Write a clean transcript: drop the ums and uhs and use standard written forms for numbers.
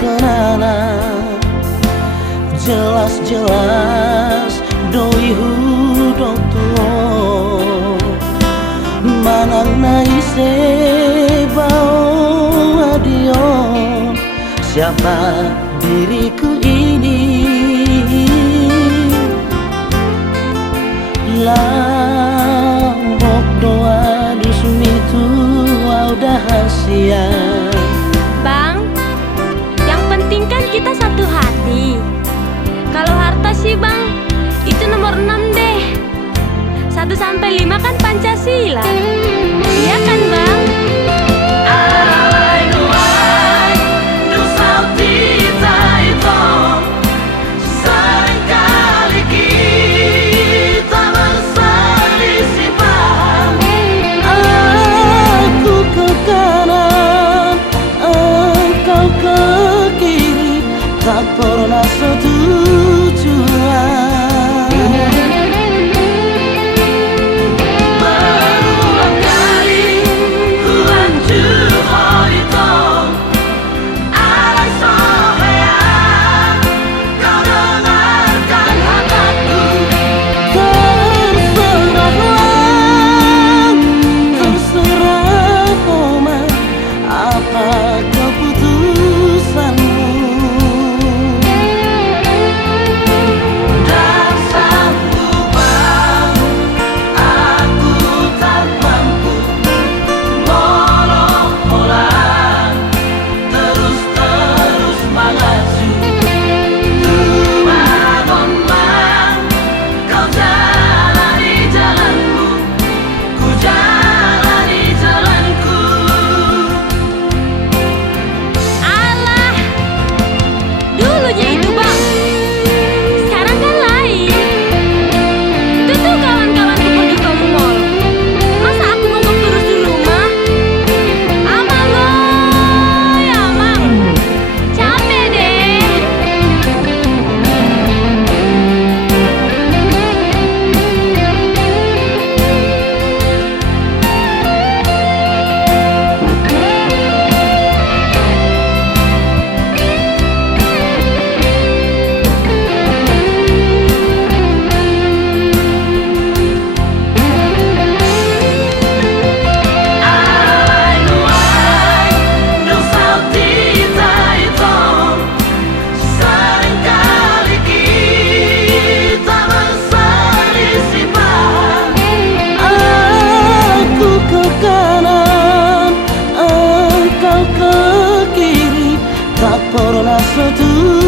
kanan. Jelas-jelas doi hudok tuo manang naise bau adio. Siapa diriku ini? Lambok doa dusmitu udah hasia. Bang, yang penting kan kita satu hati. Kalau harta sih bang, itu nomor 6 deh. 1 sampai 5 kan Pancasila. Iya kan bang? Tak pernah setujuan. Berulang kali ku hancur itu alas sohea. Kau dengarkan hataku. Terserahlah, terserah koma apa keputusanmu. Tak pernah setuju.